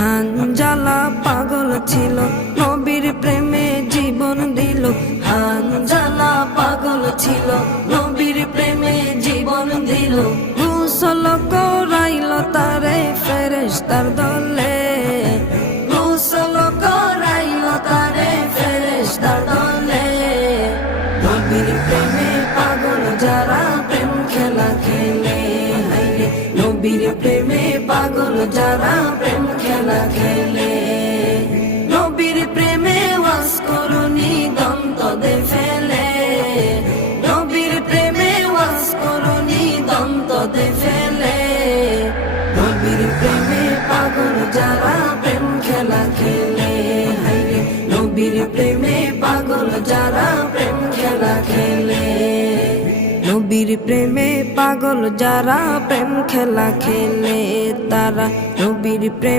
হানজালা পাগল ছিল, নবীর প্রেমে জীবন দিল। হানজালা পাগল ছিল, নবীর প্রেমে জীবন দিল। গোসল করাইল তারে ফেরেশতার দলে, গোসল করাইল তারে ফেরেশতার দলে। নবীর প্রেমে পাগল যারা প্রেম খেলা খেলে, হাইরে নবীর প্রেমে পাগল যারা প্রেম খেলা খেলে। নবীর প্রেমে ওয়াজ করুনি দন্ত দে ফেলে, নবীর প্রেমে ওয়াজ করুনি দন্ত দে ফেলে। নবীর প্রেমে পাগল যারা প্রেম খেলা খেলে, হাইরে নবীর প্রেমে পাগল যারা প্রেম খেলা খেলে। নবীর প্রেমে পাগল যারা প্রেম খেলা খেলে, তারা নবীর প্রেম